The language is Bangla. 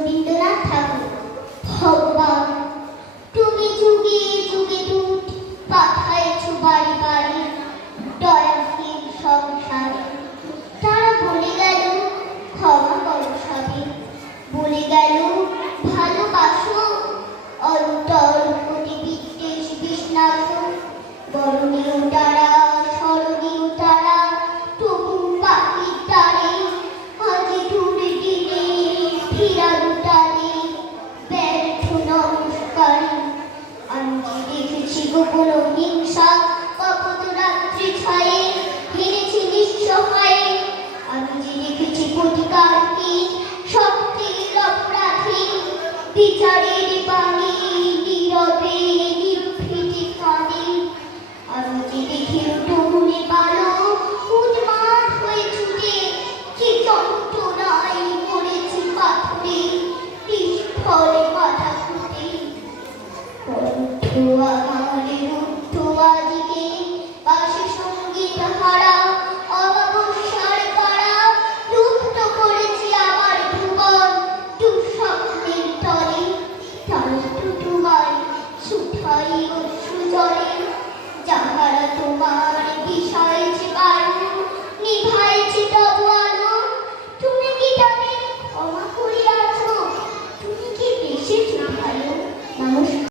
রবীন্দ্রনাথ ঠাকুর। ভগবান, তুমি যুগে যুগে দূত পাঠাইছ বাড়ি বাড়ি দয়াহীন সংসারে। তারা বলে গেল ক্ষমা করো সবে, বলে গেল ভালোবাসো, অন্তর প্রতি বিদ্বেষ বিষ্ণাস। বরণীয় তারা, স্মরণীয় তারা, তবু পাখির তারে আজ দূরে দিনে ফিরালো তারে ব্যর্থ নমস্কারে। আমি যে দেখেছি গোপন হিংসা কপট রাত্রি ছায়ে হেরেছি নিঃসহায়ে। আমি যে দেখেছি প্রতিকারহীন সত্যের অপরাধী বিচারের বাণী